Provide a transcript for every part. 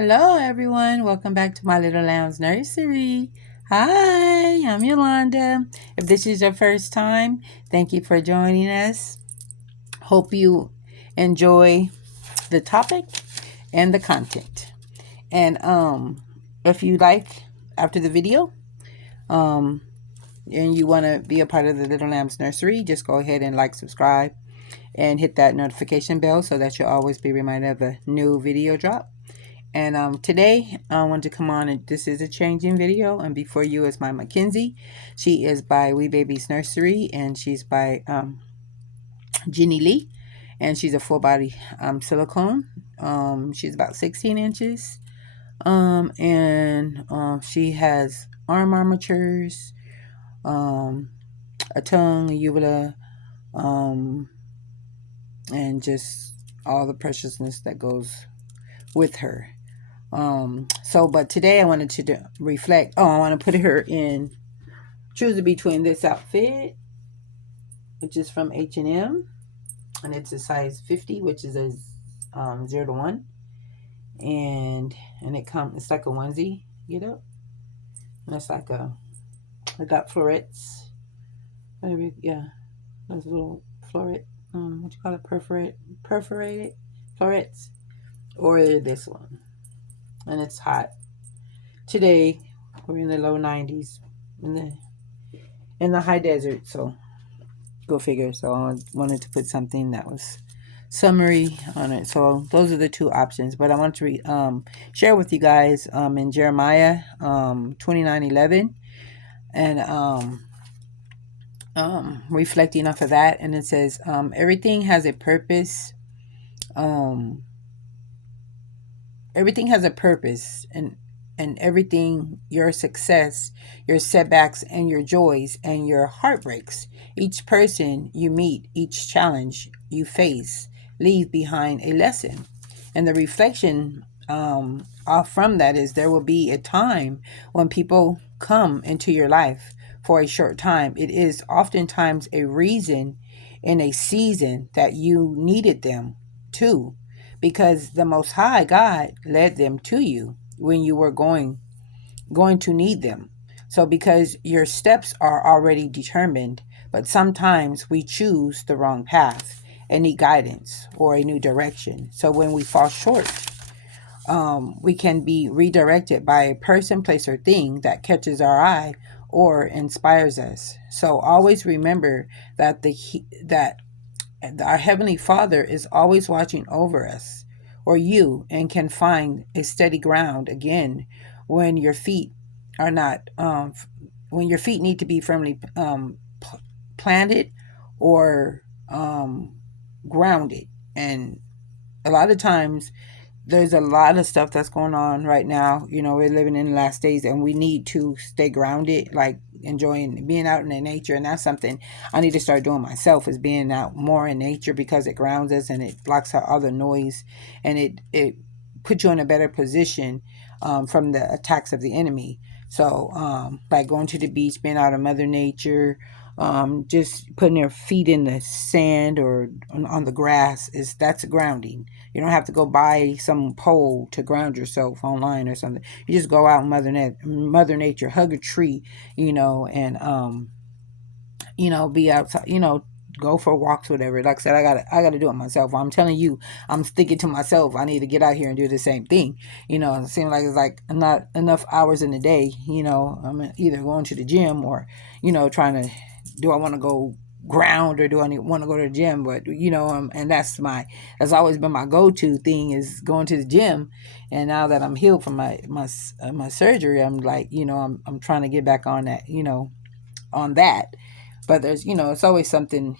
Hello, everyone. Welcome back to my little lamb's nursery. Hi, I'm Yolanda. If this is your first time, thank you for joining us. Hope you enjoy the topic and the content. And if you like after the video, um, and you want to be a part of the Little Lamb's Nursery, just go ahead and like, subscribe, and hit that notification bell so that you'll always be reminded of a new video drop. And today I want to come on, and this is a changing video. And before you is my Mackenzie. She is by Weebabies Nursery, and she's by Jennie Lee, and she's a full body silicone. She's about 16 inches, and she has arm armatures, a tongue, a uvula, and just all the preciousness that goes with her. But today I wanted to reflect. I want to put her in, choosing between this outfit, which is from H&M, and it's a size 50, which is a 0 to 1, and it's like a onesie, and it's like I got florets, maybe, yeah, those little floret, what you call it, perforated florets, or this one. And it's hot today. We're in the low 90s in the high desert, so go figure. So I wanted to put something that was summery on it. So those are the two options. But I want to share with you guys in Jeremiah 29:11, and reflecting off of that. And it says, everything has a purpose. Everything has a purpose, and everything, your success, your setbacks, and your joys, and your heartbreaks, each person you meet, each challenge you face, leave behind a lesson. And the reflection off from that is, there will be a time when people come into your life for a short time. It is oftentimes a reason in a season that you needed them too, because the Most High God led them to you when you were going to need them. So because your steps are already determined, but sometimes we choose the wrong path and need guidance or a new direction. So when we fall short, we can be redirected by a person, place, or thing that catches our eye or inspires us. So always remember that our Heavenly Father is always watching over us or you, and can find a steady ground again when your feet are not, when your feet need to be firmly planted or grounded. And a lot of times, there's a lot of stuff that's going on right now. We're living in the last days, and we need to stay grounded, like enjoying being out in the nature. And that's something I need to start doing myself, is being out more in nature, because it grounds us and it blocks out all the noise, and it puts you in a better position from the attacks of the enemy. So like going to the beach, being out in Mother Nature, just putting your feet in the sand or on the grass, that's grounding. You don't have to go buy some pole to ground yourself online or something. You just go out in Mother Nature, hug a tree, and be outside, go for walks, whatever. Like I said, I gotta do it myself. I'm telling you, I'm sticking to myself. I need to get out here and do the same thing. It seems like it's like not enough hours in the day. I'm either going to the gym or, trying to, do I want to go ground, or do I want to go to the gym? But and that's always been my go-to thing, is going to the gym. And now that I'm healed from my surgery, I'm like, I'm trying to get back on that, on that. But there's, it's always something,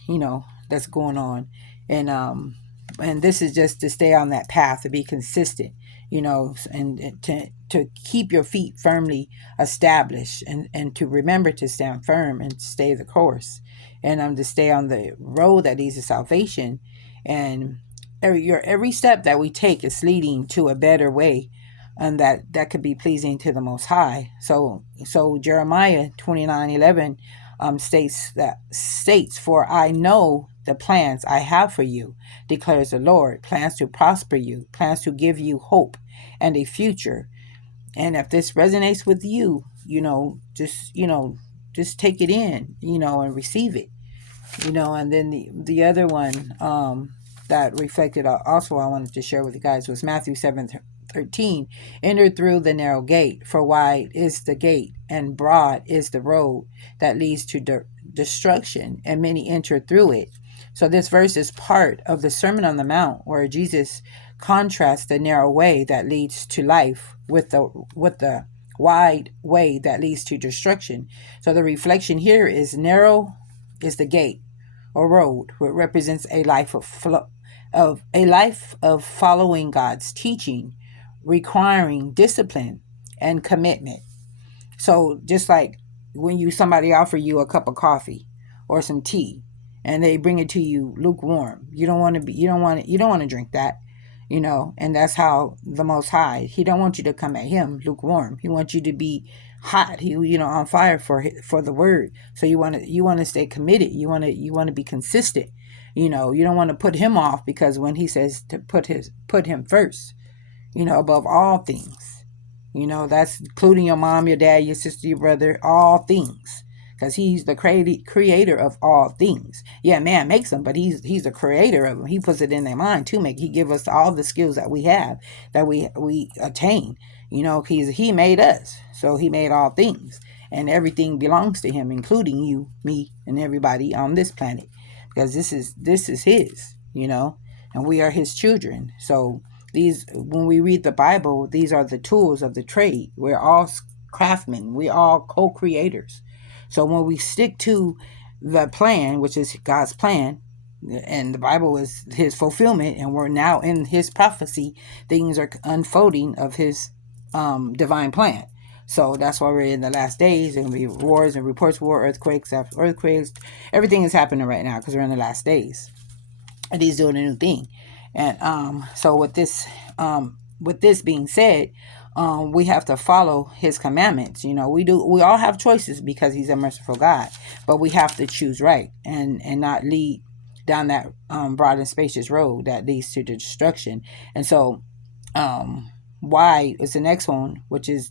that's going on. And this is just to stay on that path, to be consistent, and to keep your feet firmly established, and to remember to stand firm and stay the course, and to stay on the road that leads to salvation. And every step that we take is leading to a better way, and that could be pleasing to the Most High. So Jeremiah 29:11 states, "For I know the plans I have for you, declares the Lord. Plans to prosper you, plans to give you hope and a future. And if this resonates with you, just take it in, and receive it. And then the other one that reflected also I wanted to share with you guys was Matthew 7:13. Enter through the narrow gate, for wide is the gate and broad is the road that leads to destruction, and many enter through it. So this verse is part of the Sermon on the Mount, where Jesus contrasts the narrow way that leads to life with the wide way that leads to destruction. So the reflection here is narrow is the gate or road, which represents a life of following God's teaching, requiring discipline and commitment. So just like when somebody offer you a cup of coffee or some tea and they bring it to you lukewarm, you don't want to drink that. And that's how the Most High, he don't want you to come at him lukewarm. He wants you to be hot, on fire for the word. So you want to stay committed. You want to be consistent. You don't want to put him off, because when he says to put him first, above all things, that's including your mom, your dad, your sister, your brother, all things. Because he's the creator of all things. Yeah, man makes them, but he's the creator of them. He puts it in their mind to make. He give us all the skills that we have, that we attain. He made us, so he made all things, and everything belongs to him, including you, me, and everybody on this planet, because this is his. And we are his children. So when we read the Bible, these are the tools of the trade. We're all craftsmen. We're all co-creators. So when we stick to the plan, which is God's plan, and the Bible is his fulfillment, and we're now in his prophecy, things are unfolding of his divine plan. So that's why we're in the last days. There's going to be wars and reports of war, earthquakes after earthquakes. Everything is happening right now because we're in the last days. And he's doing a new thing. And so with this being said, we have to follow his commandments. We all have choices because he's a merciful God, but we have to choose right and not lead down that broad and spacious road that leads to destruction. And so wide is the next one, which is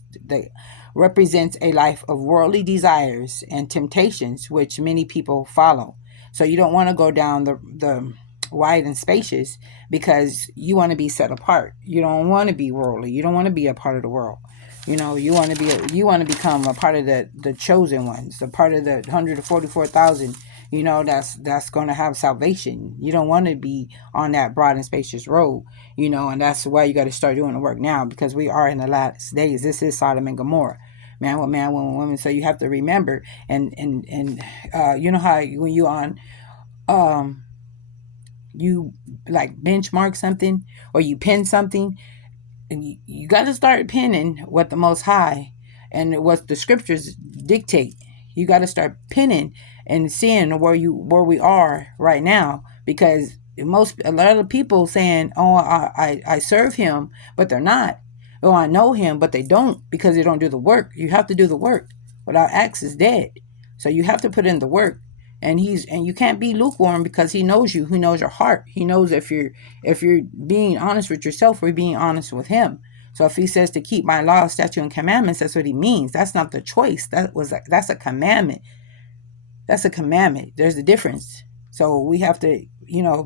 represents a life of worldly desires and temptations, which many people follow. So you don't want to go down the wide and spacious, because you want to be set apart. You don't want to be worldly. You don't want to be a part of the world. You want to become a part of the chosen ones, the part of the 144,000. That's going to have salvation. You don't want to be on that broad and spacious road. And that's why you got to start doing the work now, because we are in the last days. This is Sodom and Gomorrah. Man with man, woman with woman. So you have to remember, and you know how when you on you like benchmark something or you pin something, and you got to start pinning what the Most High and what the scriptures dictate. You got to start pinning and seeing where we are right now, because a lot of people saying, oh, I serve him, but they're not. Oh, I know him, but they don't, because they don't do the work. You have to do the work. Without acts is dead. So you have to put in the work. And you can't be lukewarm, because he knows you. He knows your heart. He knows if you're being honest with yourself or being honest with him. So if he says to keep my law, statute, and commandments, that's what he means. That's not the choice. That's a commandment. That's a commandment. There's a difference. So we have to,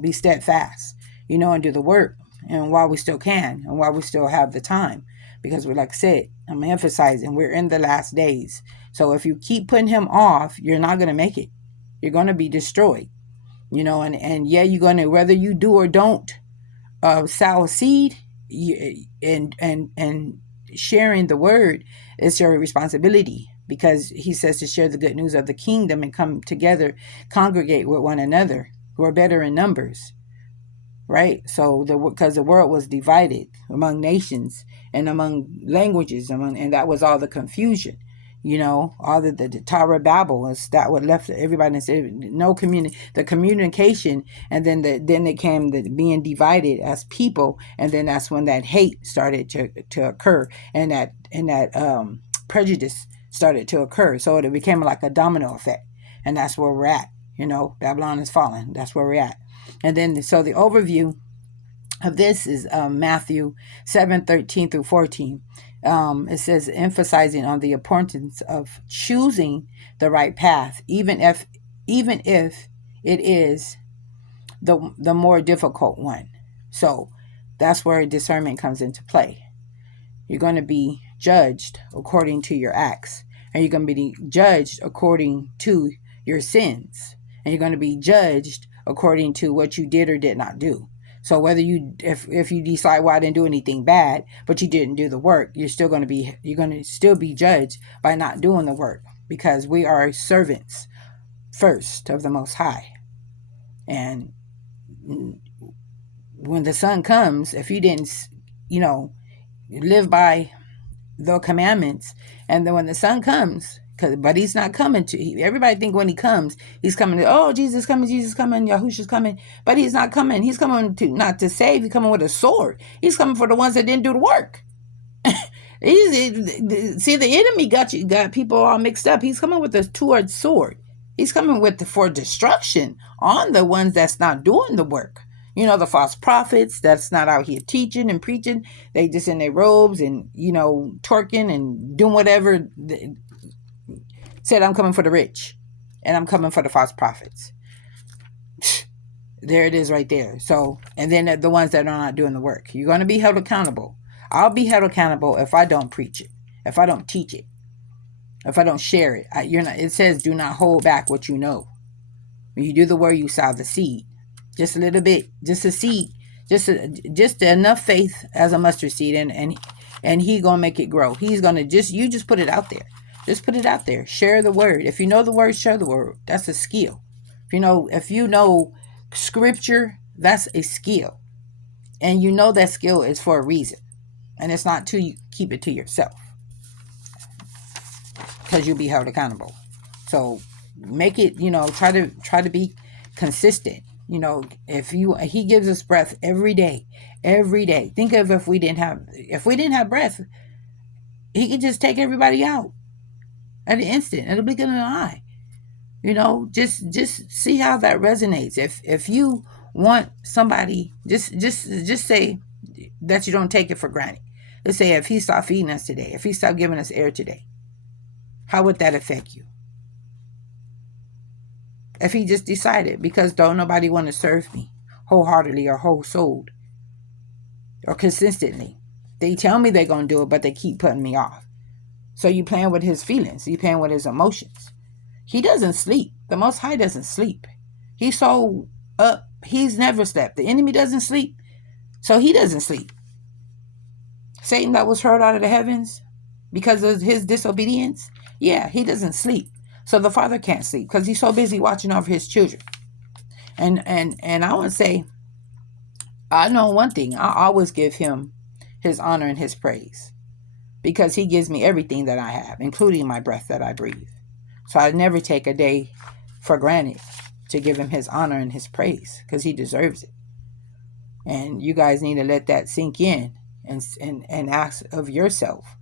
be steadfast, and do the work, and while we still can, and while we still have the time, because like I said, I'm emphasizing we're in the last days. So if you keep putting him off, you're not going to make it. You're going to be destroyed, and yeah, you're going to, whether you do or don't sow a seed, and sharing the word is your responsibility, because he says to share the good news of the kingdom and come together, congregate with one another who are better in numbers, right? So because the world was divided among nations and among languages, and that was all the confusion. All the Tower of Babel was that what left everybody, and said no the communication, and then it came the being divided as people, and then that's when that hate started to occur, and that prejudice started to occur. So it became like a domino effect, and that's where we're at. Babylon is fallen. That's where we're at. And then, so the overview of this is Matthew 7:13-14. It says, emphasizing on the importance of choosing the right path, even if it is the more difficult one. So that's where discernment comes into play. You're going to be judged according to your acts, and you're going to be judged according to your sins, and you're going to be judged according to what you did or did not do. So whether if you decide, well, I didn't do anything bad, but you didn't do the work, you're going to still be judged by not doing the work, because we are servants first of the Most High. And when the Son comes, if you didn't, live by the commandments, and then when the Son comes, but he's not coming to, everybody think when he comes, he's coming to, oh, Jesus coming, Yahushua's coming, but he's not coming. He's coming to, not to save, he's coming with a sword. He's coming for the ones that didn't do the work. See, the enemy got people all mixed up. He's coming with a two-edged sword. He's coming for destruction on the ones that's not doing the work. The false prophets that's not out here teaching and preaching. They just in their robes and, twerking and doing whatever. Said, I'm coming for the rich, and I'm coming for the false prophets. There it is right there. So, and then the ones that are not doing the work. You're going to be held accountable. I'll be held accountable if I don't preach it, if I don't teach it, if I don't share it. It says, do not hold back what you know. When you do the word, you sow the seed. Just a little bit, just a seed, just enough faith as a mustard seed, and he gonna make it grow. He's gonna just put it out there. Just put it out there. Share the word. If you know the word, share the word. That's a skill. If you know scripture, that's a skill, and that skill is for a reason, and it's not to keep it to yourself, because you'll be held accountable. So make it. Try to be consistent. If he gives us breath every day. Think of if we didn't have breath, he could just take everybody out at an instant. It'll be good in the eye. Just see how that resonates. If you want somebody, just say that you don't take it for granted. Let's say if he stopped feeding us today, if he stopped giving us air today, how would that affect you? If he just decided, because don't nobody want to serve me wholeheartedly or whole-souled or consistently. They tell me they're going to do it, but they keep putting me off. So you playing with his feelings. You playing with his emotions. He doesn't sleep. The Most High doesn't sleep. He's so up. He's never slept. The enemy doesn't sleep. So he doesn't sleep. Satan that was hurled out of the heavens because of his disobedience. Yeah, he doesn't sleep. So the Father can't sleep because he's so busy watching over his children. And I want to say, I know one thing. I always give him his honor and his praise, because he gives me everything that I have, including my breath that I breathe. So I never take a day for granted to give him his honor and his praise, because he deserves it. And you guys need to let that sink in and ask of yourself,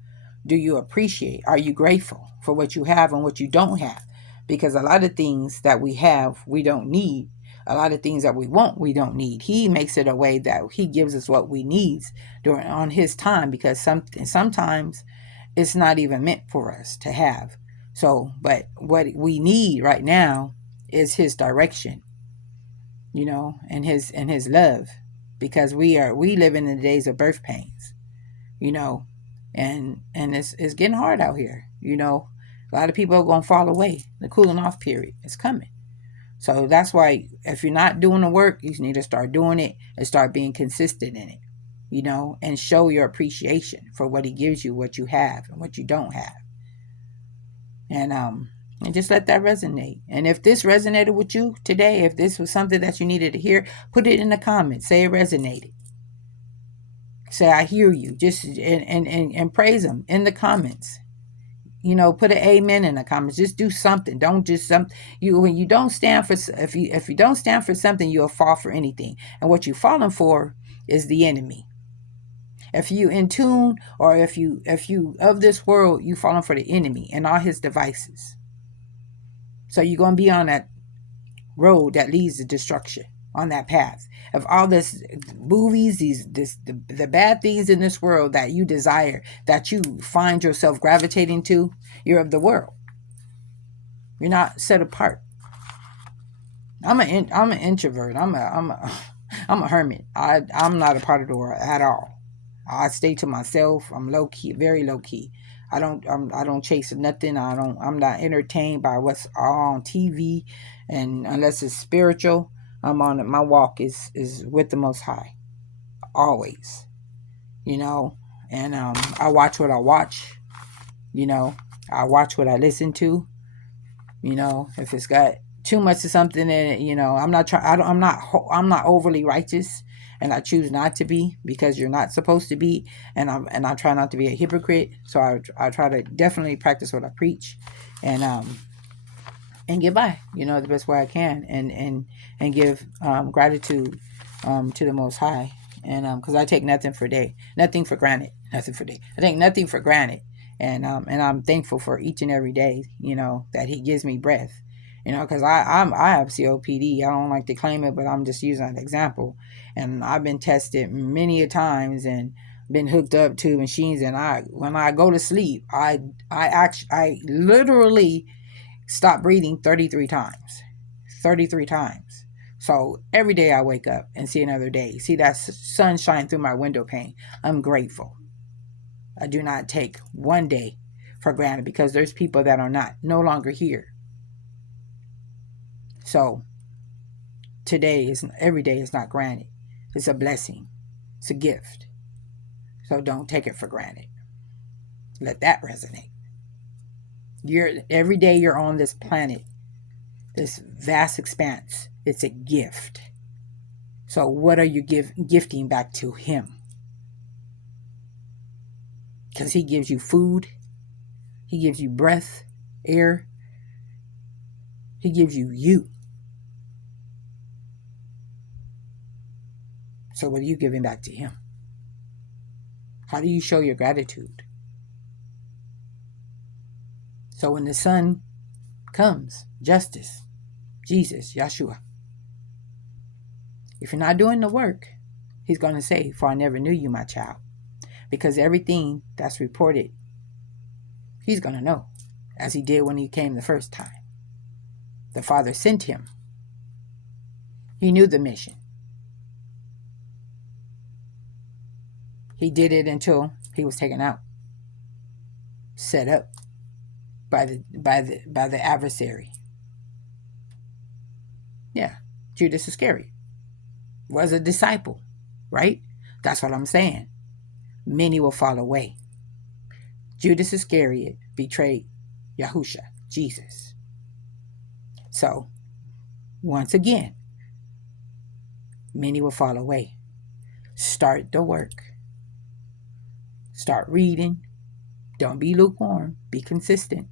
do you appreciate? Are you grateful for what you have and what you don't have? Because a lot of things that we have, we don't need. A lot of things that we want, we don't need. He makes it a way that he gives us what we need on his time, because sometimes it's not even meant for us to have. So, but what we need right now is his direction, and his love, because we live in the days of birth pains, and it's getting hard out here. A lot of people are going to fall away. The cooling off period is coming. So that's why if you're not doing the work, you need to start doing it and start being consistent in it, and show your appreciation for what he gives you, what you have and what you don't have. And just let that resonate. And if this resonated with you today, if this was something that you needed to hear, put it in the comments. Say it resonated. Say, I hear you. Just and praise him in the comments. Put an amen in the comments. Just do something. Don't just when you don't stand for, if you don't stand for something, you'll fall for anything. And what you're falling for is the enemy. If you in tune, or if you of this world, you falling for the enemy and all his devices. So you're gonna be on that road that leads to destruction, on that path of all this movies, the bad things in this world that you desire, that you find yourself gravitating to. You're of the world. You're not set apart. I'm an introvert. I'm a hermit. I'm not a part of the world at all. I stay to myself. I'm low key, very low key. I don't chase nothing. I'm not entertained by what's all on TV, and unless it's spiritual, I'm on it. My walk is with the Most High, always. You know, and I watch what I watch. You know, I watch what I listen to. You know, if it's got too much of something in it, you know, I'm not trying. I'm not overly righteous, and I choose not to be, because you're not supposed to be. And I try not to be a hypocrite. So I try to definitely practice what I preach, and get by, you know, the best way I can, and give gratitude to the Most High, and because I take nothing for granted, I take nothing for granted, and I'm thankful for each and every day, you know, that He gives me breath, you know, because I have COPD. I don't like to claim it, but I'm just using an example, and I've been tested many a times and been hooked up to machines, and when I go to sleep, I literally stop breathing 33 times. 33 times. So every day I wake up and see another day, see that sun shine through my window pane, I'm grateful. I do not take one day for granted, because there's people that are no longer here. So every day is not granted. It's a blessing. It's a gift. So don't take it for granted. Let that resonate. Every day you're on this planet, this vast expanse, it's a gift. So what are you gifting back to Him? Because He gives you food, He gives you breath, air, He gives you. So what are you giving back to Him? How do you show your gratitude? So when the sun comes, justice, Jesus, Yeshua, if you're not doing the work, He's going to say, "For I never knew you, my child." Because everything that's reported, He's going to know, as He did when He came the first time. The Father sent Him. He knew the mission. He did it until He was taken out, set up by the adversary. Yeah, Judas Iscariot was a disciple, right? That's what I'm saying. Many will fall away. Judas Iscariot betrayed Yahusha, Jesus. So, once again, many will fall away. Start the work. Start reading. Don't be lukewarm. Be consistent.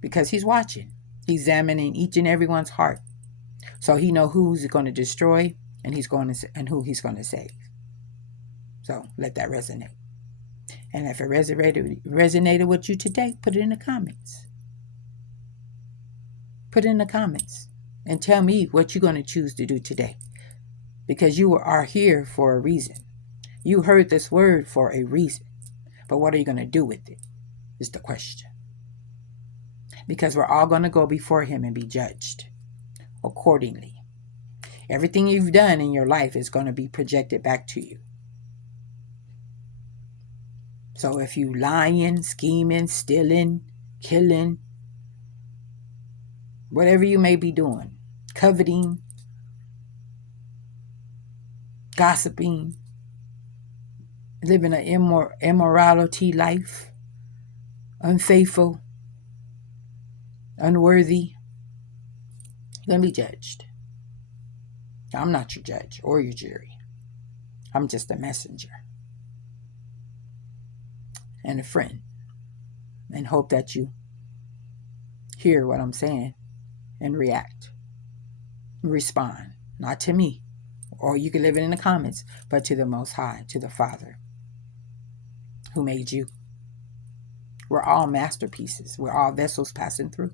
Because He's watching. He's examining each and everyone's heart. So He knows who's going to destroy and who He's going to save. So let that resonate. And if it resonated with you today, put it in the comments. Put it in the comments. And tell me what you're going to choose to do today. Because you are here for a reason. You heard this word for a reason. But what are you going to do with it? Is the question. Because we're all going to go before Him and be judged accordingly. Everything you've done in your life is going to be projected back to you. So if you lying, scheming, stealing, killing, whatever you may be doing, coveting, gossiping, living an immorality life, unfaithful, unworthy, you're going to be judged. I'm not your judge or your jury. I'm just a messenger and a friend, and hope that you hear what I'm saying and react, respond, not to me, or you can leave it in the comments, but to the Most High, to the Father who made you. We're all masterpieces. We're all vessels passing through.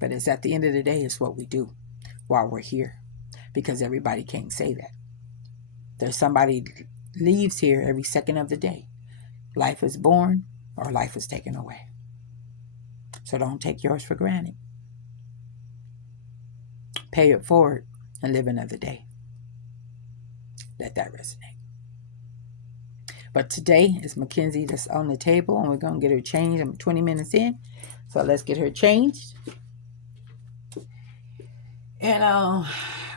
But it's at the end of the day, it's what we do. while we're here, because everybody can't say that. There's somebody leaves here every second of the day. Life is born or life is taken away. So don't take yours for granted. Pay it forward and live another day. Let that resonate. But today is Mackenzie that's on the table, and we're going to get her changed. I'm 20 minutes in, so let's get her changed. And I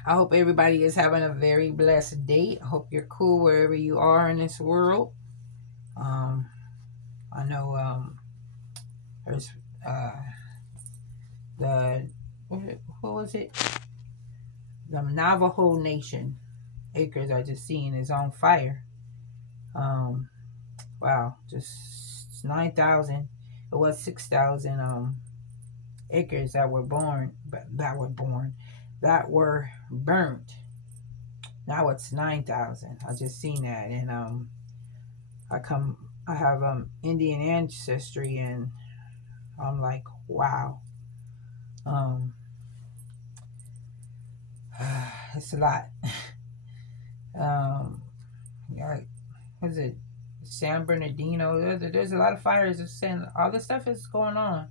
hope everybody is having a very blessed day. I hope you're cool wherever you are in this world. I know there's what was it? The Navajo Nation acres I just seen is on fire. Wow, just 9,000. It was 6,000 acres that were burnt. Now it's 9,000. I just seen that, and I have Indian ancestry, and I'm like, wow. It's a lot. Yeah, was it San Bernardino? There's a lot of fires. All this stuff is going on.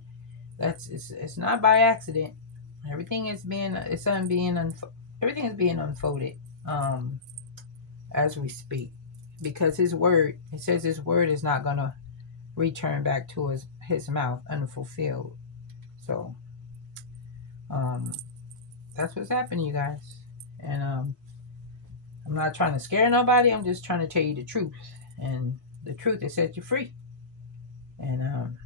It's not by accident. Everything is being unfolded as we speak, because it says his word is not gonna return back to his mouth unfulfilled. So that's what's happening, you guys. And I'm not trying to scare nobody. I'm just trying to tell you the truth, and the truth will set you free. And I'm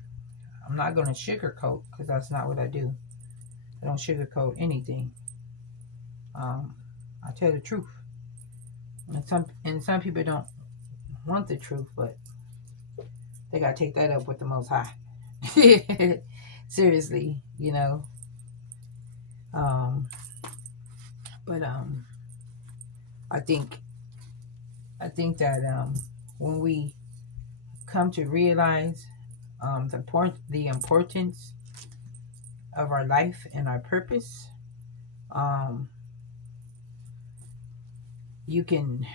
not going to sugarcoat, because that's not what I do. I don't sugarcoat anything. I tell the truth. And some people don't want the truth, but they got to take that up with the Most High. Seriously, you know. But I think that when we come to realize the importance of our life and our purpose, you can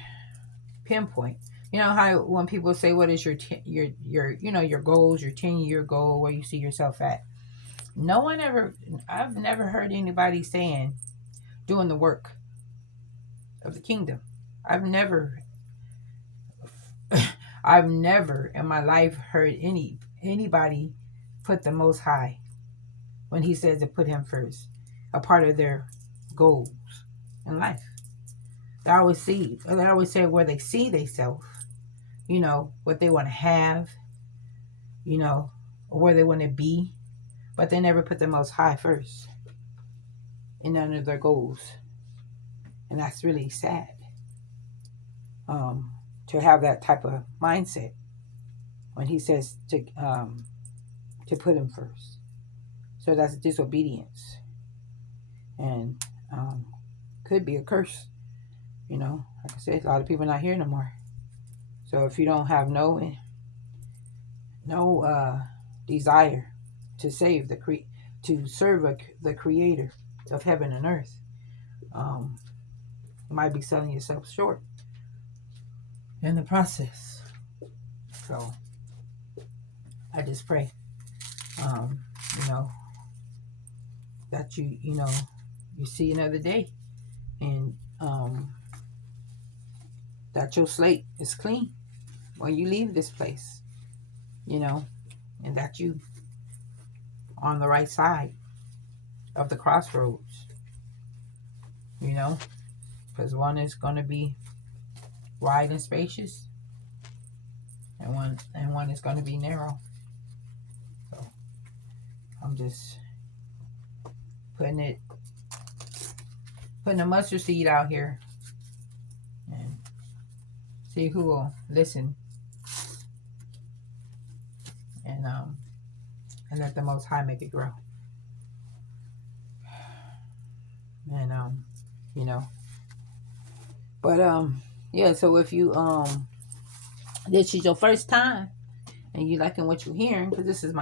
pinpoint. You know how when people say, "What is your goals, your 10-year goal, where you see yourself at?" I've never heard anybody saying doing the work of the kingdom. I've never in my life heard anybody put the Most High, when he says to put him first, a part of their goals in life. They always say where they see themselves, what they want to have, or where they want to be, but they never put the Most High first in none of their goals. And that's really sad, to have that type of mindset when he says to put him first. So that's disobedience, and could be a curse. Like I said, a lot of people are not here no more. So if you don't have no desire to serve the Creator of heaven and earth, you might be selling yourself short in the process. So I just pray, that you see another day, and that your slate is clean when you leave this place, and that you on the right side of the crossroads, because one is going to be wide and spacious, and one is going to be narrow. So I'm just putting a mustard seed out here, and see who will listen, and let the Most High make it grow. And but yeah. So if you this is your first time and you liking what you're hearing, because this is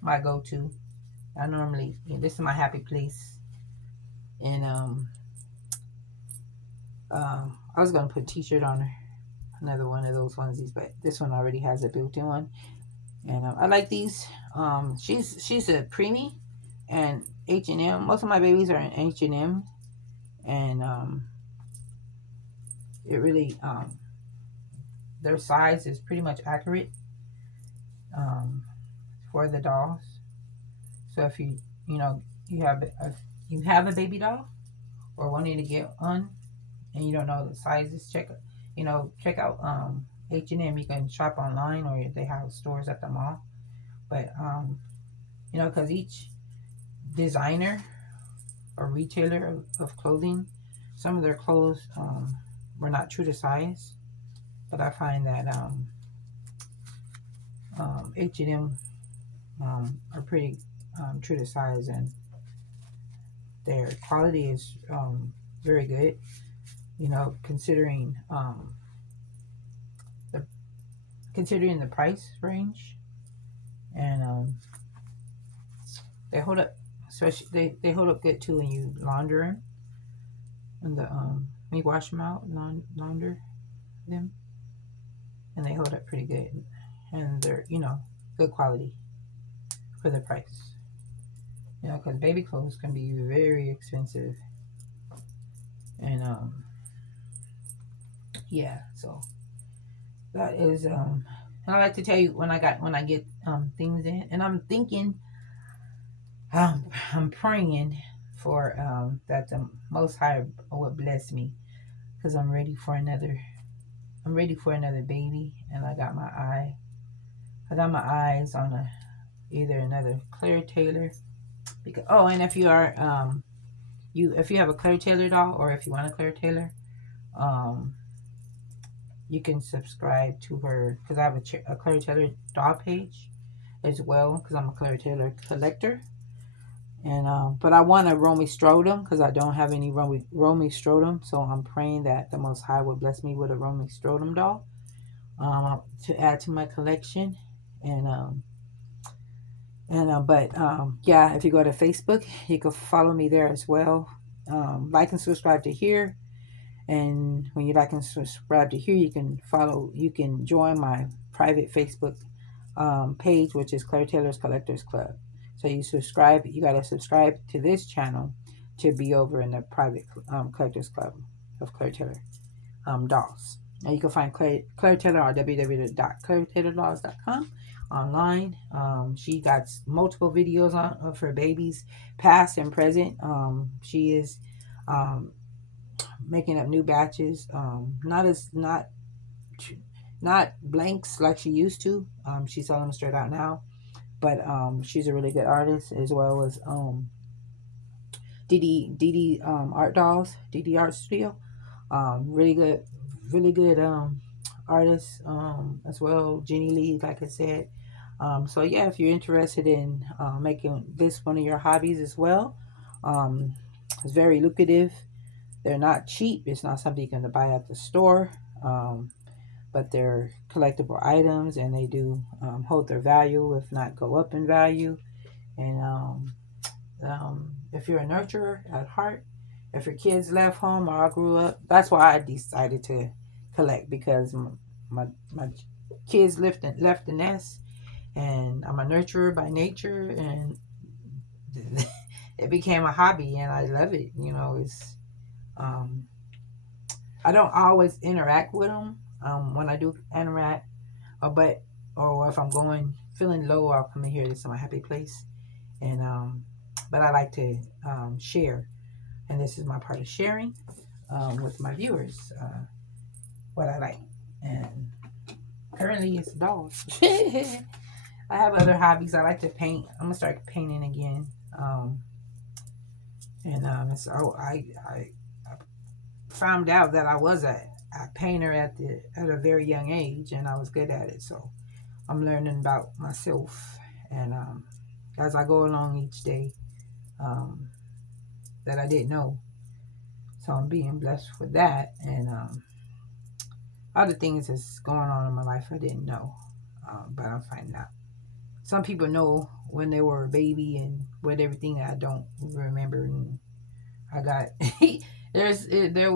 my go-to. I normally, this is my happy place. And I was gonna put a t-shirt on her, another one of those onesies, but this one already has a built-in one. And I like these. She's a preemie, and H&M. Most of my babies are in H&M, and it really their size is pretty much accurate um, for the dolls. So if you know you have a baby doll or wanting to get one and you don't know the sizes, check out H&M. You can shop online or they have stores at the mall. But because each designer or retailer of clothing, some of their clothes were not true to size. But I find that H&M are pretty true to size, and their quality is very good. Considering the considering the price range, and they hold up. Especially they hold up good too when you launder them, and when you wash them out, launder them, and they hold up pretty good, and they're good quality for the price. Because baby clothes can be very expensive, and yeah. So that is and I like to tell you when I get things in, and I'm thinking, I'm praying for that the Most High would bless me, because I'm ready for another baby, and I got my eyes on either another Claire Taylor, because and if you are if you have a Claire Taylor doll, or if you want a Claire Taylor, um you can subscribe to her, because I have a Claire Taylor doll page as well, because I'm a Claire Taylor collector. And but I want a Romy Strotum, because I don't have any Romy Strotum, so I'm praying that the Most High would bless me with a Romy Strotum doll to add to my collection. And but yeah, if you go to Facebook, you can follow me there as well. Like and subscribe to here, and when you like and subscribe to here, you can join my private Facebook page, which is Claire Taylor's Collectors Club. So you got to subscribe to this channel to be over in the private Collectors Club of Claire Taylor dolls. And you can find Claire Taylor on www.clairetaylordolls.com online. She got multiple videos of her babies, past and present. She is um, making up new batches. Not blanks like she used to. She's selling them straight out now. But she's a really good artist, as well as DD Art Dolls, DD Art Studio. Really good artist as well. Jennie Lee, like I said. So yeah, if you're interested in making this one of your hobbies as well, um, it's very lucrative. They're not cheap. It's not something you can buy at the store. But they're collectible items, and they do hold their value, if not go up in value. And if you're a nurturer at heart, if your kids left home or I grew up, that's why I decided to collect, because my kids left the nest, and I'm a nurturer by nature, and it became a hobby, and I love it. It's um, I don't always interact with them. When I do interact, or if I'm feeling low, I'll come in here. This is my happy place, and but I like to share, and this is my part of sharing with my viewers what I like. And currently, it's dolls. I have other hobbies. I like to paint. I'm gonna start painting again. And so I found out that I was a painter at a very young age, and I was good at it. So I'm learning about myself, and as I go along each day, um, that I didn't know. So I'm being blessed with that, and other things that's going on in my life I didn't know, but I'm finding out. Some people know when they were a baby and with everything that I don't remember, and I got there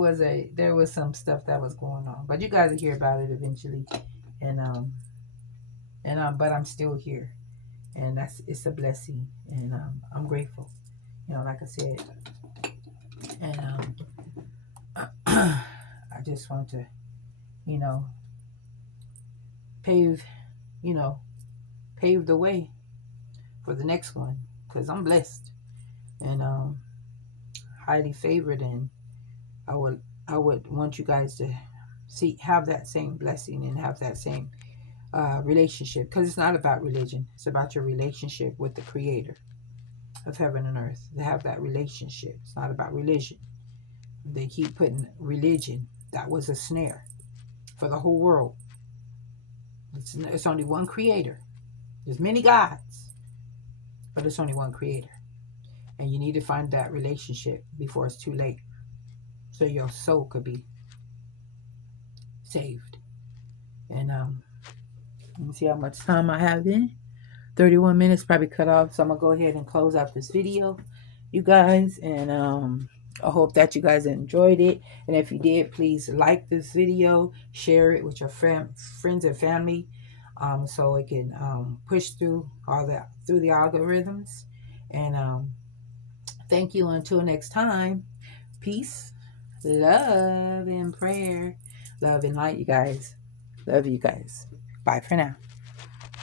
was some stuff that was going on, but you guys will hear about it eventually, and but I'm still here, and it's a blessing, and I'm grateful, like I said, and I just want to, you know, pave, you know, pave the way for the next one, because I'm blessed and highly favored, and I would want you guys to have that same blessing and have that same relationship, because it's not about religion. It's about your relationship with the creator of heaven and earth. To have that relationship. It's not about religion. They keep putting religion. That was a snare for the whole world. It's only one creator. There's many gods, but it's only one creator. And you need to find that relationship before it's too late, so your soul could be saved. And let me see how much time I have in. 31 minutes, probably cut off. So I'm gonna go ahead and close out this video, you guys. And I hope that you guys enjoyed it. And if you did, please like this video, share it with your friends and family, so it can push through the algorithms. And thank you. Until next time, peace, love, and prayer. Love and light, you guys. Love you guys. Bye for now.